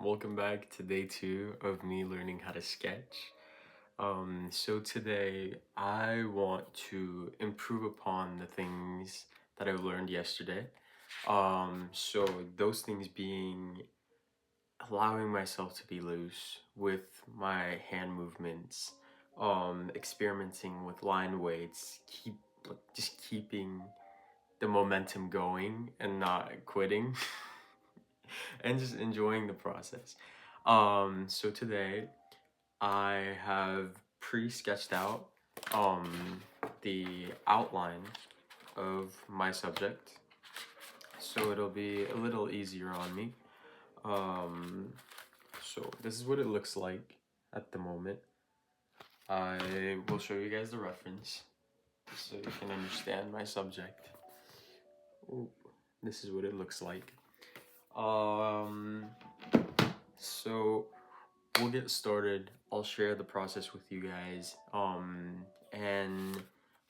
welcome back to day 2 of me learning how to sketch. So today I want to improve upon the things that I learned yesterday. So those things being allowing myself to be loose with my hand movements, experimenting with line weights, just keeping the momentum going and not quitting. And just enjoying the process. So today I have pre-sketched out the outline of my subject, so it'll be a little easier on me. So this is what it looks like at the moment. I will show you guys the reference so you can understand my subject. Ooh, this is what it looks like. So we'll get started. I'll share the process with you guys. And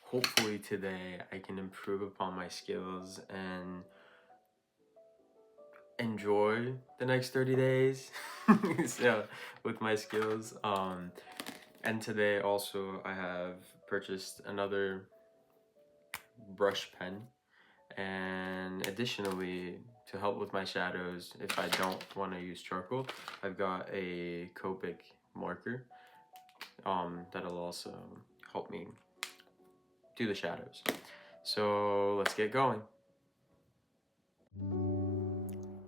hopefully today I can improve upon my skills and enjoy the next 30 days so with my skills. And today also I have purchased another brush pen, and additionally, to help with my shadows, if I don't want to use charcoal, I've got a Copic marker that'll also help me do the shadows. So let's get going.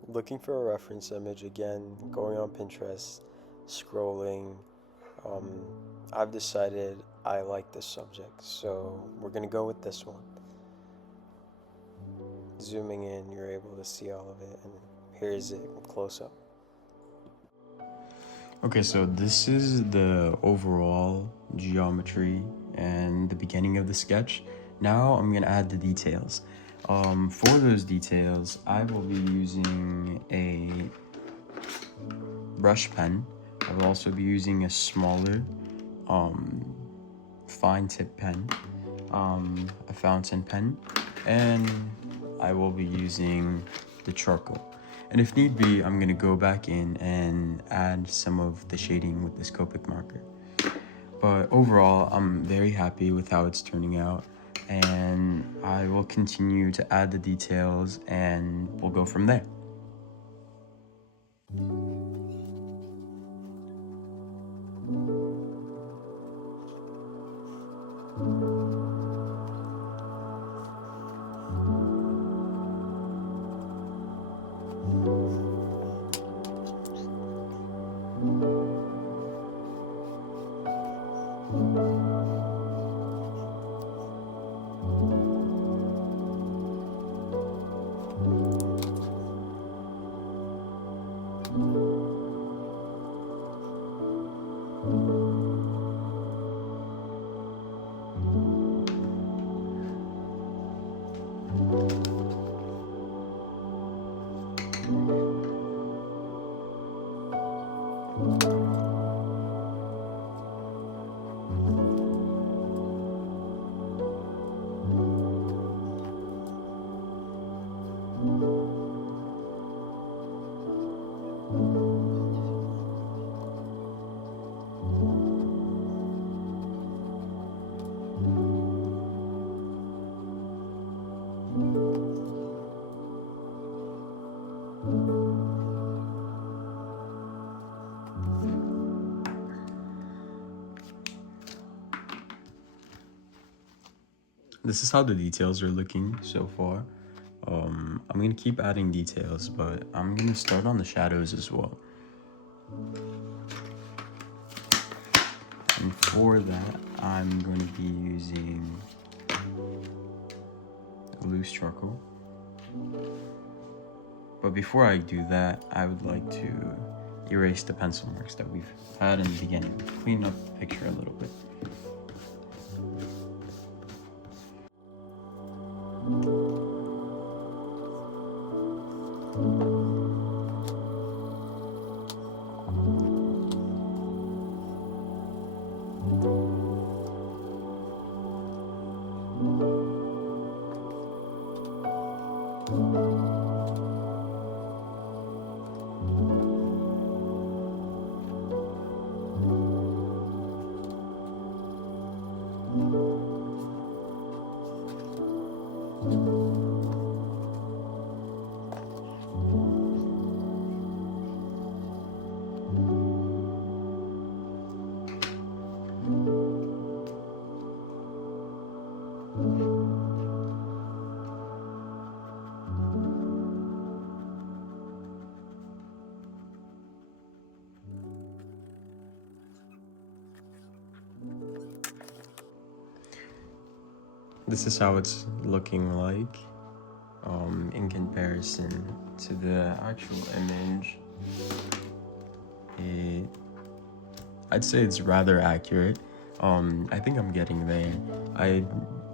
Looking for a reference image again, going on Pinterest, scrolling. I've decided I like this subject, so we're gonna go with this one. Zooming in, you're able to see all of it, and here's it close up. Okay, so this is the overall geometry and the beginning of the sketch. Now I'm gonna add the details. For those details, I will be using a brush pen. I will also be using a smaller fine tip pen, a fountain pen, and I will be using the charcoal. And if need be, I'm gonna go back in and add some of the shading with this Copic marker. But overall, I'm very happy with how it's turning out, and I will continue to add the details and we'll go from there. This is how the details are looking so far. I'm gonna keep adding details, but I'm gonna start on the shadows as well. And for that, I'm going to be using loose charcoal. But before I do that, I would like to erase the pencil marks that we've had in the beginning. Clean up the picture a little bit. this is how it's looking like in comparison to the actual image. I'd say it's rather accurate. I think I'm getting there. I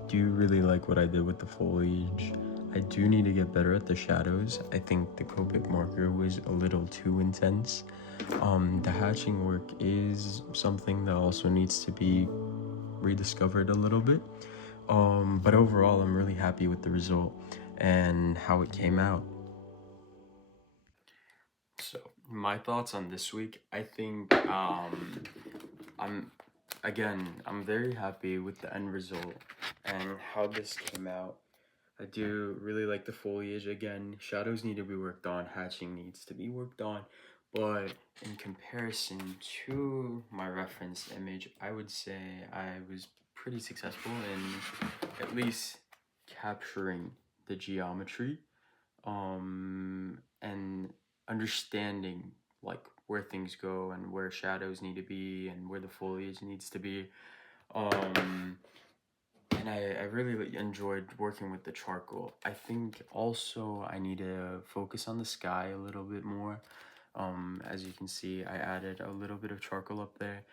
do really like what I did with the foliage. I do need to get better at the shadows. I think the Copic marker was a little too intense. The hatching work is something that also needs to be rediscovered a little bit. But overall, I'm really happy with the result and how it came out. So my thoughts on this week, I think I'm I'm very happy with the end result and how this came out. I do really like the foliage. Again, shadows need to be worked on, hatching needs to be worked on, but in comparison to my reference image, I would say I was pretty successful in at least capturing the geometry and understanding like where things go and where shadows need to be and where the foliage needs to be. um and I really enjoyed working with the charcoal. I think also I need to focus on the sky a little bit more. As you can see, I added a little bit of charcoal up there.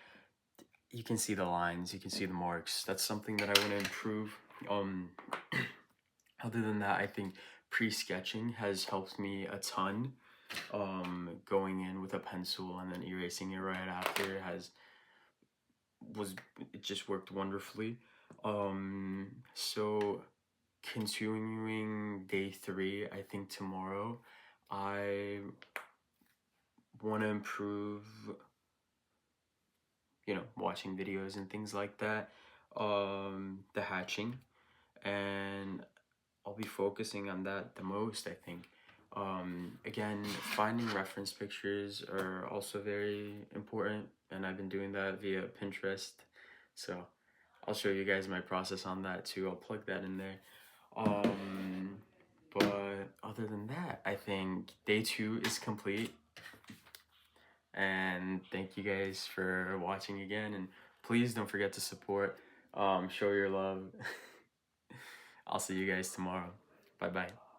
You can see the lines, you can see the marks. That's something that I want to improve. um Other than that, I think pre-sketching has helped me a ton. Going in with a pencil and then erasing it right after it just worked wonderfully. So continuing day 3, I think tomorrow, I want to improve, watching videos and things like that. The hatching, and I'll be focusing on that the most, I think. Again, finding reference pictures are also very important, and I've been doing that via Pinterest. So I'll show you guys my process on that too. I'll plug that in there. But other than that, I think day 2 is complete. And thank you guys for watching again. And please don't forget to support, show your love. I'll see you guys tomorrow. Bye bye.